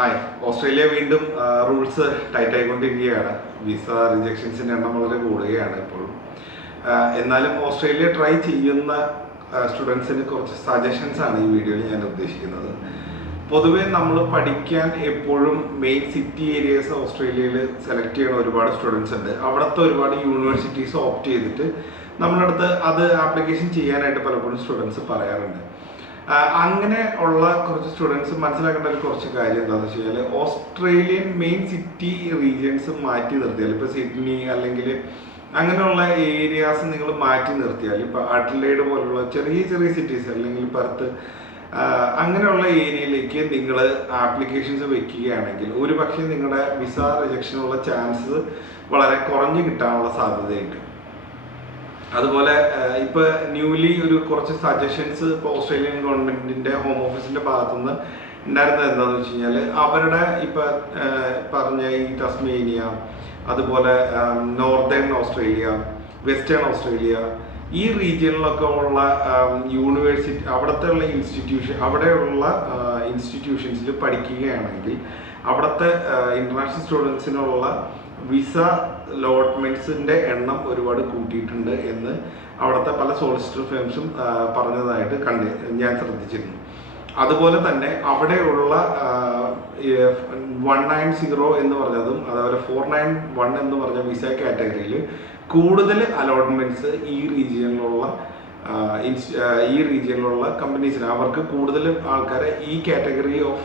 Hi, Australia വീണ്ടും rules tight ആയിക്കൊണ്ടിരിക്കുകയാണ്. Visa റിജക്ഷൻസിൻ്റെ എണ്ണം വളരെ കൂടുകയാണ് ഇപ്പോഴും. എന്നാലും ഓസ്ട്രേലിയ ട്രൈ ചെയ്യുന്ന സ്റ്റുഡൻസിന് കുറച്ച് സജഷൻസ് ആണ് ഈ വീഡിയോയിൽ ഞാൻ ഉദ്ദേശിക്കുന്നത്. പൊതുവേ നമ്മൾ പഠിക്കാൻ എപ്പോഴും മെയിൻ സിറ്റി ഏരിയസ് ഓസ്ട്രേലിയയിൽ സെലക്ട് ചെയ്യുന്ന ഒരുപാട് സ്റ്റുഡൻസ് ഉണ്ട്. അവിടുത്തെ ഒരുപാട് യൂണിവേഴ്സിറ്റീസ് ഓപ്റ്റ് ചെയ്തിട്ട് നമ്മളടുത്ത് അത് ആപ്ലിക്കേഷൻ ചെയ്യാനായിട്ട് പലപ്പോഴും സ്റ്റുഡൻസ് പറയാറുണ്ട്. അങ്ങനെ ഉള്ള കുറച്ച് സ്റ്റുഡൻസ് മനസ്സിലാക്കേണ്ട ഒരു കുറച്ച് കാര്യം എന്താണെന്ന് വെച്ച് കഴിഞ്ഞാൽ, ഓസ്ട്രേലിയൻ മെയിൻ സിറ്റി റീജിയൻസ് മാറ്റി നിർത്തിയാൽ, ഇപ്പോൾ സിഡ്നി അല്ലെങ്കിൽ അങ്ങനെയുള്ള ഏരിയാസ് നിങ്ങൾ മാറ്റി നിർത്തിയാൽ, ഇപ്പോൾ അഡ്ലൈഡ് പോലുള്ള ചെറിയ ചെറിയ സിറ്റീസ് അല്ലെങ്കിൽ പെർത്ത് അങ്ങനെയുള്ള ഏരിയയിലേക്ക് നിങ്ങൾ ആപ്ലിക്കേഷൻസ് വെക്കുകയാണെങ്കിൽ ഒരു പക്ഷേ നിങ്ങളുടെ വിസ റിജക്ഷനുള്ള ചാൻസ് വളരെ കുറഞ്ഞു കിട്ടാനുള്ള സാധ്യതയുണ്ട്. അതുപോലെ ഇപ്പോൾ ന്യൂലി ഒരു കുറച്ച് സജഷൻസ് ഇപ്പോൾ ഓസ്ട്രേലിയൻ ഗവൺമെൻറ്റിൻ്റെ ഹോം ഓഫീസിൻ്റെ ഭാഗത്തുനിന്ന് ഉണ്ടായിരുന്നത് എന്താണെന്ന് വെച്ച് കഴിഞ്ഞാൽ, അവരുടെ ഇപ്പോൾ പറഞ്ഞ ഈ ടസ്മേനിയ, അതുപോലെ നോർത്തേൺ ഓസ്ട്രേലിയ, വെസ്റ്റേൺ ഓസ്ട്രേലിയ, ഈ റീജിയനിലൊക്കെ ഉള്ള യൂണിവേഴ്സിറ്റി അവിടുത്തെ ഇൻസ്റ്റിറ്റ്യൂഷൻസിൽ പഠിക്കുകയാണെങ്കിൽ അവിടുത്തെ ഇൻ്റർനാഷണൽ സ്റ്റുഡൻസിനുള്ള വിസ ലോട്ട്മെൻറ്റ്സിൻ്റെ എണ്ണം ഒരുപാട് കൂട്ടിയിട്ടുണ്ട് എന്ന് അവിടുത്തെ പല സോളിസിറ്റർ ഫേംസും പറഞ്ഞതായിട്ട് ഞാൻ ശ്രദ്ധിച്ചിരുന്നു. അതുപോലെ തന്നെ അവിടെയുള്ള 190 എന്ന് പറഞ്ഞതും അതുപോലെ 491 എന്ന് പറഞ്ഞ വിസ കാറ്റഗറിയിൽ കൂടുതൽ അലോട്ട്മെൻറ്റ്സ് ഈ റീജിയനിലുള്ള കമ്പനീസിന്, അവർക്ക് കൂടുതൽ ആൾക്കാരെ ഈ കാറ്റഗറി ഓഫ്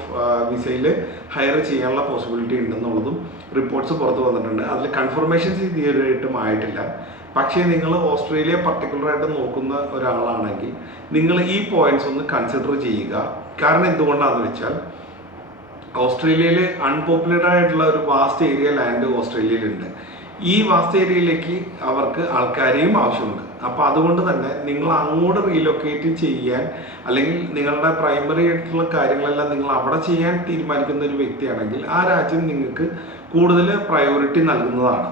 വിസയിൽ ഹയർ ചെയ്യാനുള്ള പോസിബിലിറ്റി ഉണ്ടെന്നുള്ളതും റിപ്പോർട്ട്സ് പുറത്തു വന്നിട്ടുണ്ട്. അതിൽ കൺഫർമേഷൻസ് ഇതുവരെയായിട്ടും ആയിട്ടില്ല. പക്ഷേ നിങ്ങൾ ഓസ്ട്രേലിയ പർട്ടിക്കുലറായിട്ട് നോക്കുന്ന ഒരാളാണെങ്കിൽ നിങ്ങൾ ഈ പോയിന്റ്സ് ഒന്ന് കൺസിഡർ ചെയ്യുക. കാരണം എന്തുകൊണ്ടാണെന്ന് വെച്ചാൽ, ഓസ്ട്രേലിയയിൽ അൺപോപ്പുലർ ആയിട്ടുള്ള ഒരു വാസ്റ്റ് ഏരിയ ലാൻഡ് ഓസ്ട്രേലിയയിലുണ്ട്. ഈ വാസ്റ്റ് ഏരിയയിലേക്ക് അവർക്ക് ആൾക്കാരെയും ആവശ്യമുണ്ട്. അപ്പോൾ അതുകൊണ്ട് തന്നെ നിങ്ങൾ അങ്ങോട്ട് റീലൊക്കേറ്റ് ചെയ്യാൻ, അല്ലെങ്കിൽ നിങ്ങളുടെ പ്രൈമറി ആയിട്ടുള്ള കാര്യങ്ങളെല്ലാം നിങ്ങൾ അവിടെ ചെയ്യാൻ തീരുമാനിക്കുന്ന ഒരു വ്യക്തിയാണെങ്കിൽ ആ രാജ്യം നിങ്ങൾക്ക് കൂടുതൽ പ്രയോറിറ്റി നൽകുന്നതാണ്.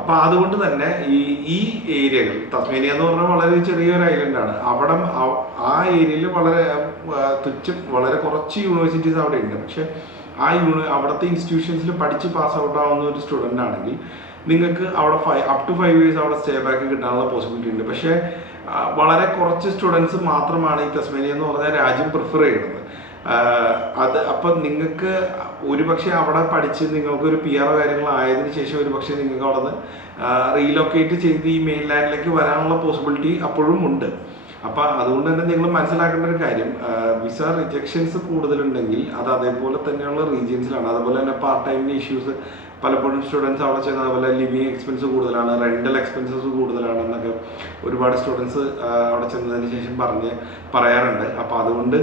അപ്പോൾ അതുകൊണ്ട് തന്നെ ഈ ഏരിയകൾ, തസ്മേനിയ എന്ന് പറഞ്ഞാൽ വളരെ ചെറിയൊരു ഐലൻഡാണ്. അവിടെ ആ ഏരിയയിൽ വളരെ കുറച്ച് യൂണിവേഴ്സിറ്റീസ് അവിടെ ഉണ്ട്. പക്ഷേ അവിടുത്തെ ഇൻസ്റ്റിറ്റ്യൂഷൻസിൽ പഠിച്ച് പാസ് ഔട്ട് ആവുന്ന ഒരു സ്റ്റുഡൻ്റ് ആണെങ്കിൽ നിങ്ങൾക്ക് അവിടെ up to 5 years അവിടെ സ്റ്റേ ബാക്ക് കിട്ടാനുള്ള പോസിബിലിറ്റി ഉണ്ട്. പക്ഷേ വളരെ കുറച്ച് സ്റ്റുഡൻസ് മാത്രമാണ് ഈ തസ്മേനിയ എന്ന് പറഞ്ഞ രാജ്യം പ്രിഫർ ചെയ്യുന്നത്. അപ്പം നിങ്ങൾക്ക് ഒരുപക്ഷെ അവിടെ പഠിച്ച് നിങ്ങൾക്കൊരു PR കാര്യങ്ങളായതിനു ശേഷം ഒരുപക്ഷെ നിങ്ങൾക്ക് അവിടെ നിന്ന് റീലൊക്കേറ്റ് ചെയ്ത് ഈ മെയിൻ ലാൻഡിലേക്ക് വരാനുള്ള പോസിബിലിറ്റി അപ്പോഴും ഉണ്ട്. അപ്പം അതുകൊണ്ട് തന്നെ നിങ്ങൾ മനസ്സിലാക്കേണ്ട ഒരു കാര്യം, വിസ റിജക്ഷൻസ് കൂടുതലുണ്ടെങ്കിൽ അത് അതേപോലെ തന്നെയുള്ള റീജിയൻസിലാണ്. അതുപോലെ തന്നെ പാർട്ട് ടൈമിൻ്റെ ഇഷ്യൂസ് പലപ്പോഴും സ്റ്റുഡൻസ് അവിടെ ചെയ്യുന്ന, അതുപോലെ ലിവിങ് എക്സ്പെൻസ് കൂടുതലാണ്, റെൻ്റൽ എക്സ്പെൻസസ് കൂടുതലാണ് എന്നൊക്കെ ഒരുപാട് സ്റ്റുഡൻസ് അവിടെ ചെന്നതിന് ശേഷം പറയാറുണ്ട്. അപ്പോൾ അതുകൊണ്ട്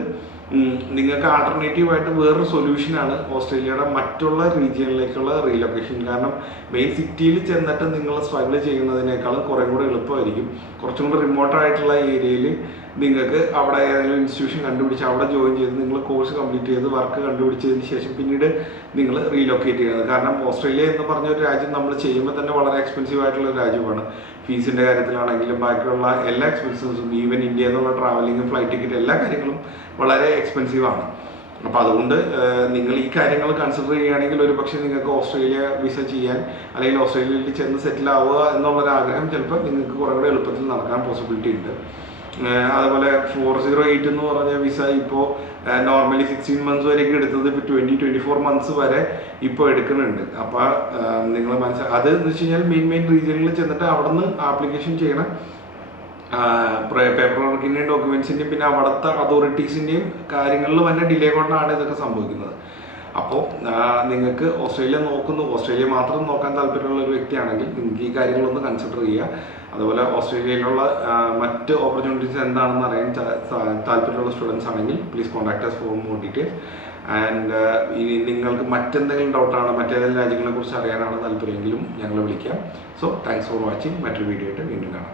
നിങ്ങൾക്ക് ആൾട്ടർനേറ്റീവായിട്ട് വേറൊരു സൊല്യൂഷനാണ് ഓസ്ട്രേലിയയുടെ മറ്റുള്ള റീജിയനിലേക്കുള്ള റീലൊക്കേഷൻ. കാരണം മെയിൻ സിറ്റിയിൽ ചെന്നിട്ട് നിങ്ങൾ സ്ട്രഗിൾ ചെയ്യുന്നതിനേക്കാളും കുറേ കൂടെ എളുപ്പമായിരിക്കും. കുറച്ചും കൂടെ റിമോട്ടായിട്ടുള്ള ഏരിയയിൽ നിങ്ങൾക്ക് അവിടെ ഏതെങ്കിലും ഇൻസ്റ്റിറ്റ്യൂഷൻ കണ്ടുപിടിച്ച് അവിടെ ജോയിൻ ചെയ്ത് നിങ്ങൾ കോഴ്സ് കംപ്ലീറ്റ് ചെയ്ത് വർക്ക് കണ്ടുപിടിച്ചതിന് ശേഷം പിന്നീട് നിങ്ങൾ റീലൊക്കേറ്റ് ചെയ്യുന്നത്. കാരണം ഓസ്ട്രേലിയ എന്ന് പറഞ്ഞ ഒരു രാജ്യം നമ്മൾ ചെയ്യുമ്പോൾ തന്നെ വളരെ എക്സ്പെൻസീവ് ആയിട്ടുള്ള ഒരു രാജ്യമാണ്. ഫീസിൻ്റെ കാര്യത്തിലാണെങ്കിലും ബാക്കിയുള്ള എല്ലാ എക്സ്പെൻസസും, ഈവൻ ഇന്ത്യയിൽ നിന്നുള്ള ട്രാവലിങ്ങും ഫ്ലൈറ്റ് ടിക്കറ്റ് എല്ലാ കാര്യങ്ങളും വളരെ എക്സ്പെൻസീവാണ്. അപ്പോൾ അതുകൊണ്ട് നിങ്ങൾ ഈ കാര്യങ്ങൾ കൺസിഡർ ചെയ്യുകയാണെങ്കിൽ ഒരു പക്ഷേ നിങ്ങൾക്ക് ഓസ്ട്രേലിയ വിസ ചെയ്യാൻ അല്ലെങ്കിൽ ഓസ്ട്രേലിയയിൽ ചെന്ന് സെറ്റിൽ ആവുക എന്നുള്ളൊരാഗ്രഹം ചിലപ്പോൾ നിങ്ങൾക്ക് കുറേ കൂടെ എളുപ്പത്തിൽ നടക്കാൻ പോസിബിലിറ്റി ഉണ്ട്. അതുപോലെ 408 എന്ന് പറഞ്ഞ വിസ ഇപ്പോൾ നോർമലി 16 months വരെയൊക്കെ എടുത്തത് ഇപ്പോൾ 24 months വരെ ഇപ്പോൾ എടുക്കുന്നുണ്ട്. അപ്പോൾ നിങ്ങൾ അത് എന്ന് വെച്ച് കഴിഞ്ഞാൽ മെയിൻ റീജിയനിൽ ചെന്നിട്ട് അവിടെ നിന്ന് ആപ്ലിക്കേഷൻ ചെയ്യണം. പേപ്പർ വർക്കിൻ്റെയും ഡോക്യുമെൻസിൻ്റെയും പിന്നെ അവിടുത്തെ അതോറിറ്റീസിൻ്റെയും കാര്യങ്ങളിൽ തന്നെ ഡിലേ കൊണ്ടാണ് ഇതൊക്കെ സംഭവിക്കുന്നത്. അപ്പോൾ നിങ്ങൾക്ക് ഓസ്ട്രേലിയ മാത്രം നോക്കാൻ താല്പര്യമുള്ള ഒരു വ്യക്തിയാണെങ്കിൽ നിങ്ങൾക്ക് ഈ കാര്യങ്ങളൊന്ന് കൺസിഡർ ചെയ്യുക. അതുപോലെ ഓസ്ട്രേലിയയിലുള്ള മറ്റ് ഓപ്പർച്യൂണിറ്റീസ് എന്താണെന്ന് അറിയാൻ താല്പര്യമുള്ള സ്റ്റുഡൻസ് ആണെങ്കിൽ please contact us for more details. And ഇനി നിങ്ങൾക്ക് മറ്റെന്തെങ്കിലും ഡൗട്ടാണ്, മറ്റേതെങ്കിലും രാജ്യങ്ങളെക്കുറിച്ച് അറിയാനാണ് താല്പര്യമെങ്കിലും ഞങ്ങളെ വിളിക്കാം. So thanks for watching. മറ്റൊരു വീഡിയോ ആയിട്ട് വീണ്ടും കാണാം.